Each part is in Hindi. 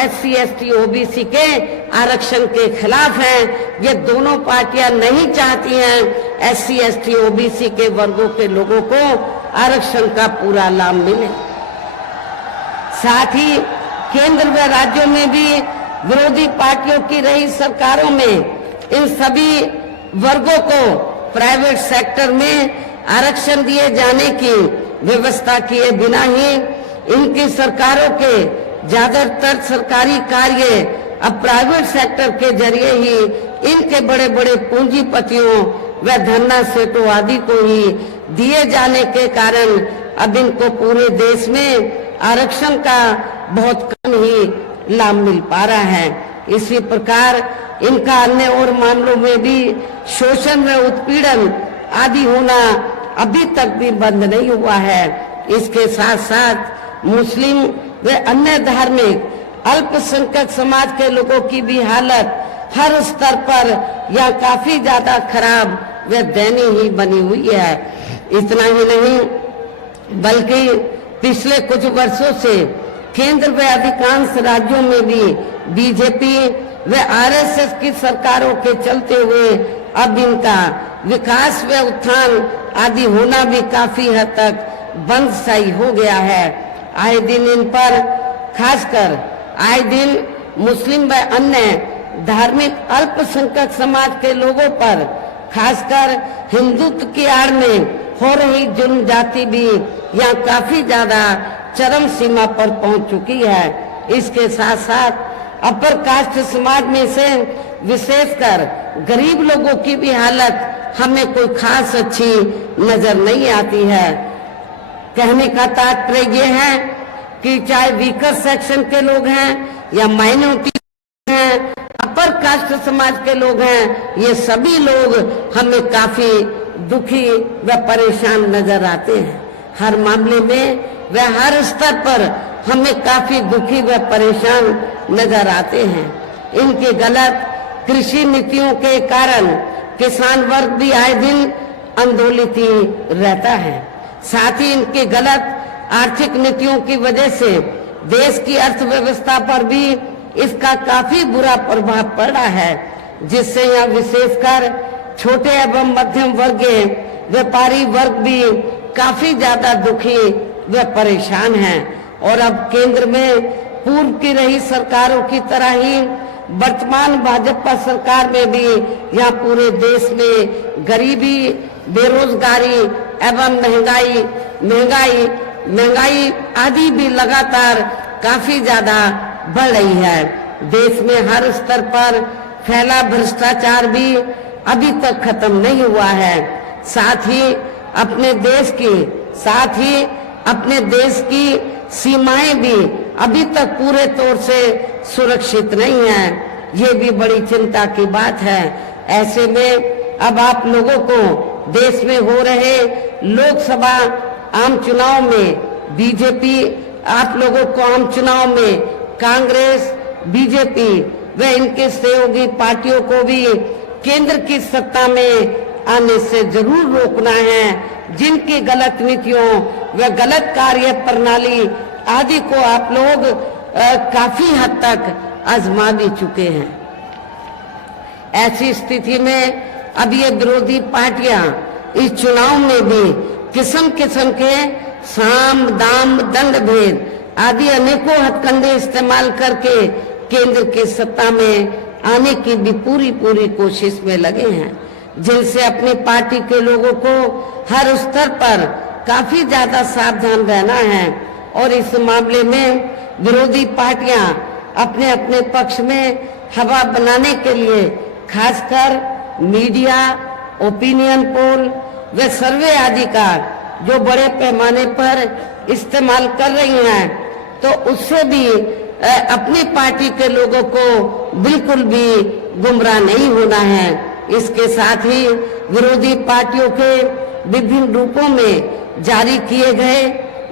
SC ST OBC के आरक्षण के खिलाफ हैं। ये दोनों पार्टियां नहीं चाहती हैं SC ST OBC के वर्गों के लोगों को आरक्षण का पूरा लाभ मिले। साथ ही केंद्र व राज्यों में भी विरोधी पार्टियों की रही सरकारों में इन सभी वर्गों को प्राइवेट सेक्टर में आरक्षण दिए जाने की व्यवस्था किए बिना ही इनकी सरकारों के ज्यादातर सरकारी कार्य अब प्राइवेट सेक्टर के जरिए ही इनके बड़े बड़े पूंजीपतियों व धन्ना सेठों आदि को ही दिए जाने के कारण अब इनको पूरे देश में आरक्षण का बहुत कम ही लाभ मिल पा रहा है। इसी प्रकार इनका अन्य और मामलों में भी शोषण व उत्पीड़न आदि होना अभी तक भी बंद नहीं हुआ है। इसके साथ साथ मुस्लिम व अन्य धार्मिक अल्पसंख्यक समाज के लोगों की भी हालत हर स्तर पर या काफी ज्यादा खराब व दयनीय ही बनी हुई है। इतना ही नहीं बल्कि पिछले कुछ वर्षों से केंद्र व अधिकांश राज्यों में भी बीजेपी व RSS की सरकारों के चलते हुए अब इनका विकास व उत्थान आदि होना भी काफी हद तक बंद सा हो गया है। आए दिन इन पर खासकर आए दिन मुस्लिम व अन्य धार्मिक अल्पसंख्यक समाज के लोगों पर खासकर हिंदुत्व की आड़ में हो रही जुल्म जाति भी यहाँ काफी ज्यादा चरम सीमा पर पहुंच चुकी है। इसके साथ साथ अपर कास्ट समाज में से विशेषकर गरीब लोगों की भी हालत हमें कोई खास अच्छी नजर नहीं आती है। कहने का तात्पर्य ये है कि चाहे वीकर सेक्शन के लोग हैं या माइनॉरिटी हैं, अपर कास्ट समाज के लोग हैं, ये सभी लोग हमें काफी दुखी व परेशान नजर आते हैं। हर मामले में व हर स्तर पर हमें काफी दुखी व परेशान नजर आते हैं। इनके गलत कृषि नीतियों के कारण किसान वर्ग भी आए दिन आंदोलित ही रहता है। साथ ही इनके गलत आर्थिक नीतियों की वजह से देश की अर्थव्यवस्था पर भी इसका काफी बुरा प्रभाव पड़ा है, जिससे यह विशेषकर छोटे एवं मध्यम वर्गीय व्यापारी वर्ग भी काफी ज्यादा दुखी व परेशान हैं। और अब केंद्र में पूर्व की रही सरकारों की तरह ही वर्तमान भाजपा सरकार में भी यहाँ पूरे देश में गरीबी, बेरोजगारी एवं महंगाई आदि भी लगातार काफी ज्यादा बढ़ रही है। देश में हर स्तर पर फैला भ्रष्टाचार भी अभी तक खत्म नहीं हुआ है। साथ ही अपने देश की सीमाएं भी अभी तक पूरे तौर से सुरक्षित नहीं है। ये भी बड़ी चिंता की बात है। ऐसे में अब आप लोगों को देश में हो रहे लोकसभा आम चुनाव में बीजेपी, आप लोगों को आम चुनाव में कांग्रेस, बीजेपी व इनके सहयोगी पार्टियों को भी केंद्र की सत्ता में आने से जरूर रोकना है। जिनकी गलत नीतियों व गलत कार्य प्रणाली आदि को आप लोग काफी हद तक आजमा भी चुके हैं। ऐसी स्थिति में अब ये विरोधी पार्टियां इस चुनाव में भी किस्म किस्म के साम, दाम, दंड भेद आदि अनेकों हथकंडे इस्तेमाल करके केंद्र की सत्ता में आने की भी पूरी कोशिश में लगे हैं, जिनसे अपनी पार्टी के लोगों को हर स्तर पर काफी ज्यादा सावधान रहना है। और इस मामले में विरोधी पार्टियां अपने अपने पक्ष में हवा बनाने के लिए खासकर मीडिया, ओपिनियन पोल व सर्वे आदि का जो बड़े पैमाने पर इस्तेमाल कर रही हैं, तो उससे भी अपनी पार्टी के लोगों को बिल्कुल भी गुमराह नहीं होना है। इसके साथ ही विरोधी पार्टियों के विभिन्न रूपों में जारी किए गए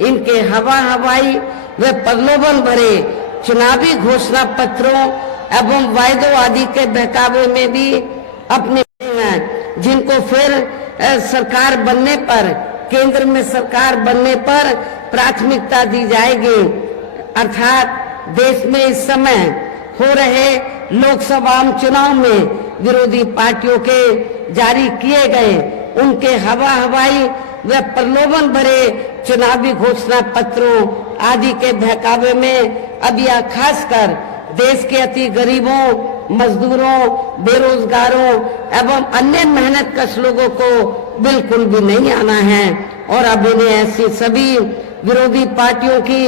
इनके हवाई व प्रलोभन भरे चुनावी घोषणा पत्रों एवं वायदों आदि के बहकावे में भी अपने हैं, जिनको फिर सरकार बनने पर, केंद्र में सरकार बनने पर प्राथमिकता दी जाएगी। अर्थात देश में इस समय हो रहे लोकसभा चुनाव में विरोधी पार्टियों के जारी किए गए उनके हवाई व प्रलोभन भरे चुनावी घोषणा पत्रों आदि के बहकावे में अब यह खासकर देश के अति गरीबों, मजदूरों, बेरोजगारों एवं अन्य मेहनतकश लोगों को बिल्कुल भी नहीं आना है और अब इन्हें ऐसी सभी विरोधी पार्टियों की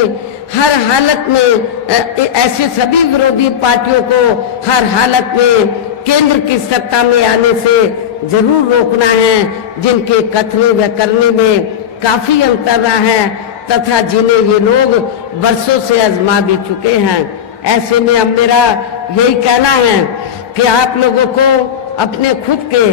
हर हालत में ऐसी सभी विरोधी पार्टियों को हर हालत में केंद्र की सत्ता में आने से जरूर रोकना है, जिनके कथने व करने में काफी अंतर रहा है तथा जिन्हें ये लोग वर्षों से आजमा भी चुके हैं। ऐसे में अब मेरा यही कहना है कि आप लोगों को अपने खुद के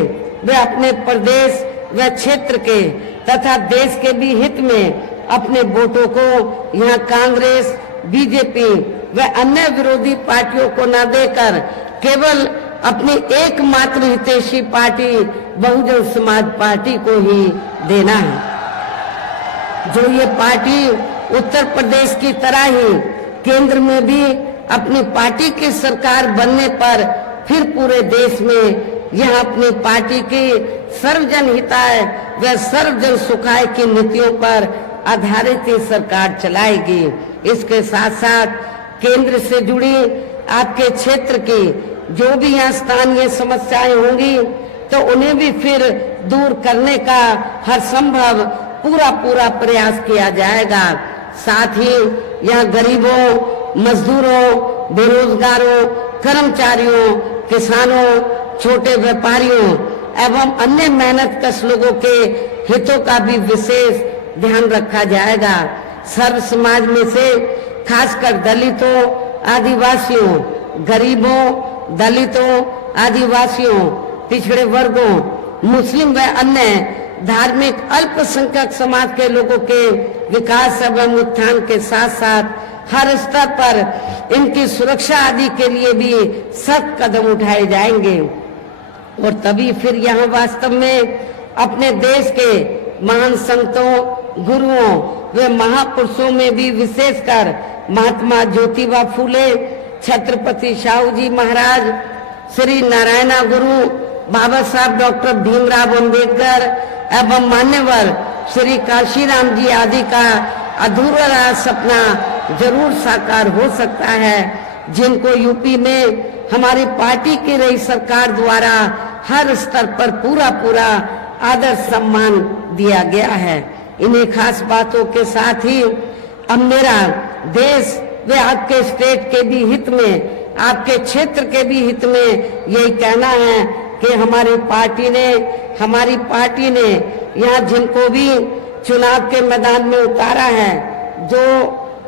व अपने प्रदेश व क्षेत्र के तथा देश के भी हित में अपने वोटों को यहाँ कांग्रेस, बीजेपी व अन्य विरोधी पार्टियों को न देकर केवल अपनी एकमात्र हितैषी पार्टी बहुजन समाज पार्टी को ही देना है। जो ये पार्टी उत्तर प्रदेश की तरह ही केंद्र में भी अपनी पार्टी की सरकार बनने पर फिर पूरे देश में यह अपनी पार्टी की सर्वजन हिताय व सर्वजन सुखाय की नीतियों पर आधारित ही सरकार चलाएगी। इसके साथ साथ केंद्र से जुड़ी आपके क्षेत्र की जो भी यहाँ स्थानीय समस्याएं होंगी तो उन्हें भी फिर दूर करने का हर संभव पूरा प्रयास किया जाएगा। साथ ही यहाँ गरीबों, मजदूरों, बेरोजगारों, कर्मचारियों, किसानों, छोटे व्यापारियों एवं अन्य मेहनतकश लोगों के हितों का भी विशेष ध्यान रखा जाएगा। सर्व समाज में से खासकर दलितों, आदिवासियों, गरीबों, दलितों, आदिवासियों, पिछड़े वर्गों, मुस्लिम व अन्य धार्मिक अल्पसंख्यक समाज के लोगों के विकास एवं उत्थान के साथ साथ हर स्तर पर इनकी सुरक्षा आदि के लिए भी सख्त कदम उठाए जाएंगे और तभी फिर यहाँ वास्तव में अपने देश के महान संतों, गुरुओं व महापुरुषों में भी विशेषकर महात्मा ज्योतिबा फूले, छत्रपति शाहू जी महाराज, श्री नारायणा गुरु, बाबा साहब डॉक्टर भीमराव अंबेडकर एवं मान्यवर श्री काशीराम जी आदि का अधूरा सपना जरूर साकार हो सकता है, जिनको यूपी में हमारी पार्टी की रही सरकार द्वारा हर स्तर पर पूरा आदर सम्मान दिया गया है। इन्हीं खास बातों के साथ ही अब मेरा देश व आपके स्टेट के भी हित में, आपके क्षेत्र के भी हित में यही कहना है कि हमारी पार्टी ने यहाँ जिनको भी चुनाव के मैदान में उतारा है, जो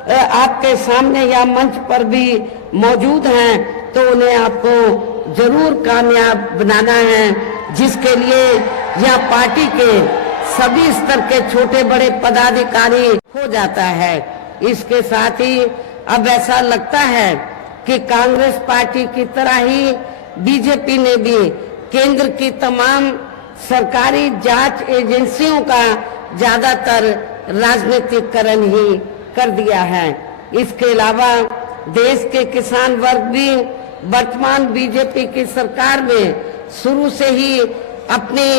आपके सामने या मंच पर भी मौजूद हैं, तो उन्हें आपको जरूर कामयाब बनाना है, जिसके लिए यह पार्टी के सभी स्तर के छोटे बड़े पदाधिकारी हो जाता है। इसके साथ ही अब ऐसा लगता है कि कांग्रेस पार्टी की तरह ही बीजेपी ने भी केंद्र की तमाम सरकारी जांच एजेंसियों का ज्यादातर राजनीतिकरण ही कर दिया है। इसके अलावा देश के किसान वर्ग भी वर्तमान बीजेपी की सरकार में शुरू से ही अपनी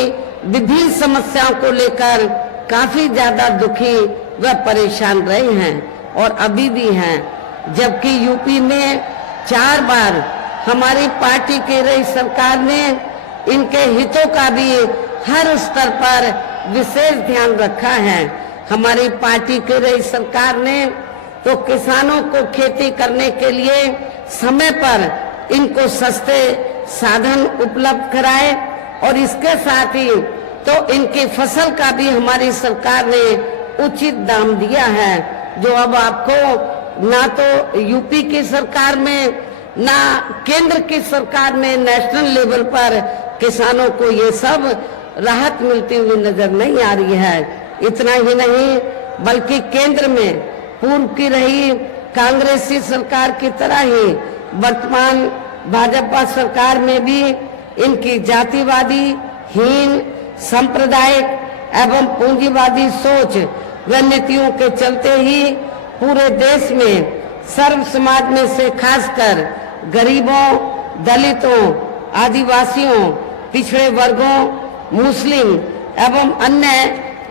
विभिन्न समस्याओं को लेकर काफी ज्यादा दुखी व परेशान रहे हैं और अभी भी हैं। जबकि यूपी में 4 बार हमारी पार्टी की रही सरकार ने इनके हितों का भी हर स्तर पर विशेष ध्यान रखा है। हमारी पार्टी की रही सरकार ने तो किसानों को खेती करने के लिए समय पर इनको सस्ते साधन उपलब्ध कराए और इसके साथ ही तो इनकी फसल का भी हमारी सरकार ने उचित दाम दिया है, जो अब आपको ना तो यूपी की सरकार में ना केंद्र की सरकार में नेशनल लेवल पर किसानों को ये सब राहत मिलती हुई नजर नहीं आ रही है। इतना ही नहीं बल्कि केंद्र में पूर्व की रही कांग्रेसी सरकार की तरह ही वर्तमान भाजपा सरकार में भी इनकी जातिवादी, हीन, सांप्रदायिक एवं पूंजीवादी सोच व नीतियों के चलते ही पूरे देश में सर्व समाज में से खासकर गरीबों, दलितों, आदिवासियों, पिछड़े वर्गों, मुस्लिम एवं अन्य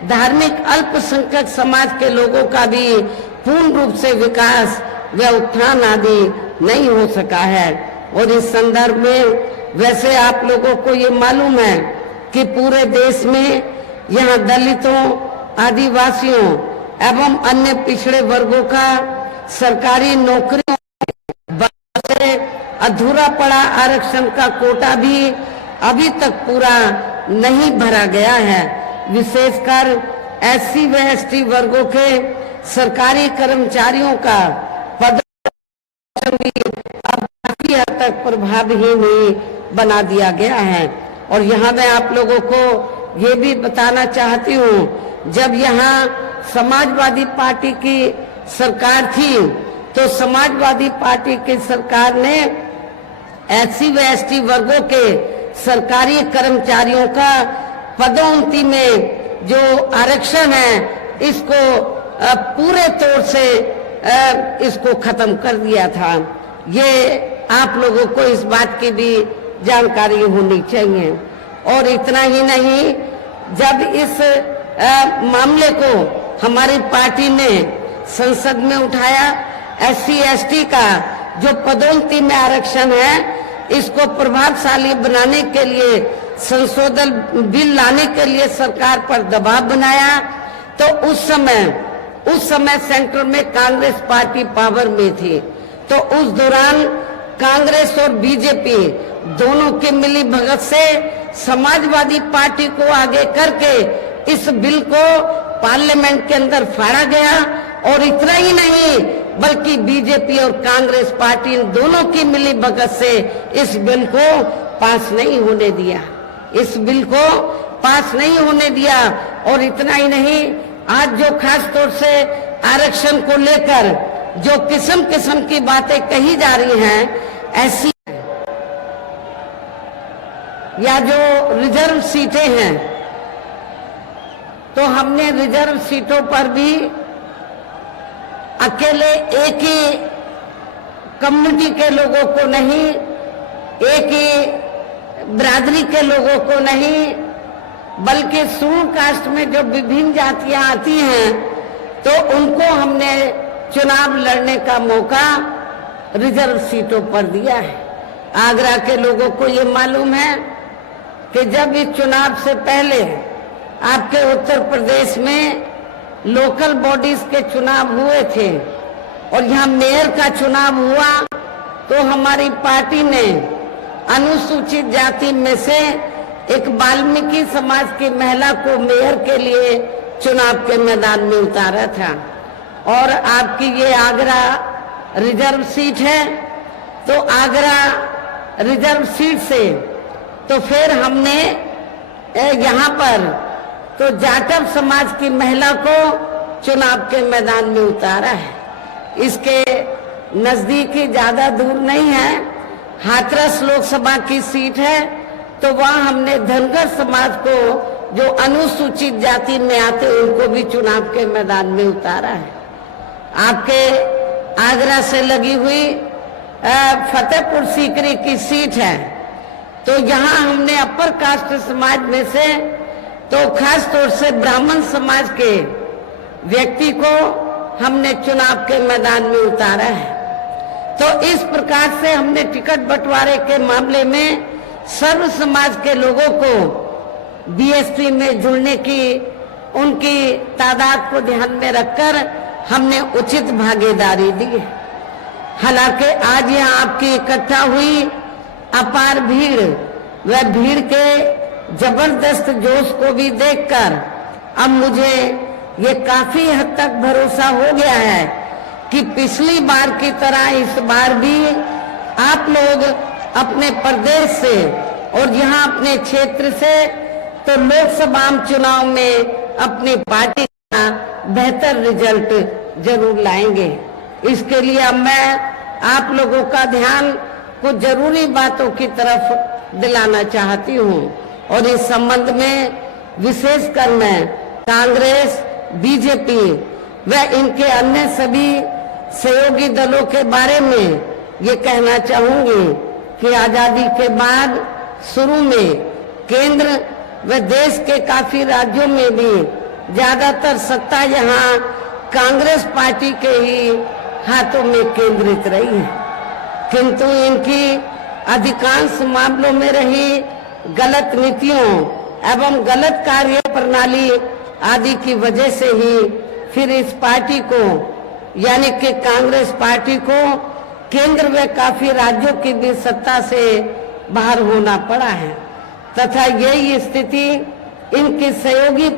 धार्मिक अल्पसंख्यक समाज के लोगों का भी पूर्ण रूप से विकास व उत्थान आदि नहीं हो सका है। और इस संदर्भ में वैसे आप लोगों को ये मालूम है कि पूरे देश में यहाँ दलितों, आदिवासियों एवं अन्य पिछड़े वर्गों का सरकारी नौकरियों से अधूरा पड़ा आरक्षण का कोटा भी अभी तक पूरा नहीं भरा गया है। विशेषकर एससी व एसटी वर्गों के सरकारी कर्मचारियों का पद भी अब काफी हद तक प्रभावहीन बना दिया गया है। और यहाँ मैं आप लोगों को ये भी बताना चाहती हूँ, जब यहाँ समाजवादी पार्टी की सरकार थी तो समाजवादी पार्टी की सरकार ने एससी व एसटी वर्गों के सरकारी कर्मचारियों का पदोन्नति में जो आरक्षण है इसको पूरे तौर से इसको खत्म कर दिया था। ये आप लोगों को इस बात की भी जानकारी होनी चाहिए। और इतना ही नहीं, जब इस मामले को हमारी पार्टी ने संसद में उठाया, एससी एसटी का जो पदोन्नति में आरक्षण है इसको प्रभावशाली बनाने के लिए संशोधन बिल लाने के लिए सरकार पर दबाव बनाया, तो उस समय सेंटर में कांग्रेस पार्टी पावर में थी। तो उस दौरान कांग्रेस और बीजेपी दोनों की मिली भगत से समाजवादी पार्टी को आगे करके इस बिल को पार्लियामेंट के अंदर फाड़ा गया। और इतना ही नहीं बल्कि बीजेपी और कांग्रेस पार्टी दोनों की मिली भगत से इस बिल को पास नहीं होने दिया, इस बिल को पास नहीं होने दिया। और इतना ही नहीं, आज जो खास तौर से आरक्षण को लेकर जो किस्म किस्म की बातें कही जा रही हैं, ऐसी या जो रिजर्व सीटें हैं, तो हमने रिजर्व सीटों पर भी अकेले एक ही कम्युनिटी के लोगों को नहीं, एक ही बिरादरी के लोगों को नहीं, बल्कि शेड्यूल कास्ट में जो विभिन्न जातियां आती हैं तो उनको हमने चुनाव लड़ने का मौका रिजर्व सीटों पर दिया है। आगरा के लोगों को ये मालूम है कि जब इस चुनाव से पहले आपके उत्तर प्रदेश में लोकल बॉडीज के चुनाव हुए थे और यहाँ मेयर का चुनाव हुआ, तो हमारी पार्टी ने अनुसूचित जाति में से एक वाल्मीकि समाज की महिला को मेयर के लिए चुनाव के मैदान में उतारा था। और आपकी ये आगरा रिजर्व सीट है, तो आगरा रिजर्व सीट से तो फिर हमने यहाँ पर तो जाटव समाज की महिला को चुनाव के मैदान में उतारा है। इसके नजदीकी ज्यादा दूर नहीं है, हाथरस लोकसभा की सीट है, तो वहां हमने धनगर समाज को जो अनुसूचित जाति में आते उनको भी चुनाव के मैदान में उतारा है। आपके आगरा से लगी हुई फतेहपुर सीकरी की सीट है, तो यहाँ हमने अपर कास्ट समाज में से तो खास तौर से ब्राह्मण समाज के व्यक्ति को हमने चुनाव के मैदान में उतारा है। तो इस प्रकार से हमने टिकट बंटवारे के मामले में सर्व समाज के लोगों को बीएसपी में जुड़ने की उनकी तादाद को ध्यान में रखकर हमने उचित भागीदारी दी है। हालांकि आज यहाँ आपकी इकट्ठा हुई अपार भीड़, वह भीड़ के जबरदस्त जोश को भी देखकर अब मुझे ये काफी हद तक भरोसा हो गया है कि पिछली बार की तरह इस बार भी आप लोग अपने प्रदेश से और यहाँ अपने क्षेत्र से तो लोकसभा चुनाव में अपनी पार्टी का बेहतर रिजल्ट जरूर लाएंगे। इसके लिए अब मैं आप लोगों का ध्यान कुछ जरूरी बातों की तरफ दिलाना चाहती हूँ। और इस संबंध में विशेषकर मैं कांग्रेस, बीजेपी व इनके अन्य सभी सहयोगी दलों के बारे में ये कहना चाहूंगी कि आजादी के बाद शुरू में केंद्र व देश के काफी राज्यों में भी ज्यादातर सत्ता यहाँ कांग्रेस पार्टी के ही हाथों में केंद्रित रही है, किंतु इनकी अधिकांश मामलों में रही गलत नीतियों एवं गलत कार्य प्रणाली आदि की वजह से ही फिर इस पार्टी को यानी कि कांग्रेस पार्टी को केंद्र व काफी राज्यों की भी सत्ता से बाहर होना पड़ा है तथा यही स्थिति इनकी सहयोगी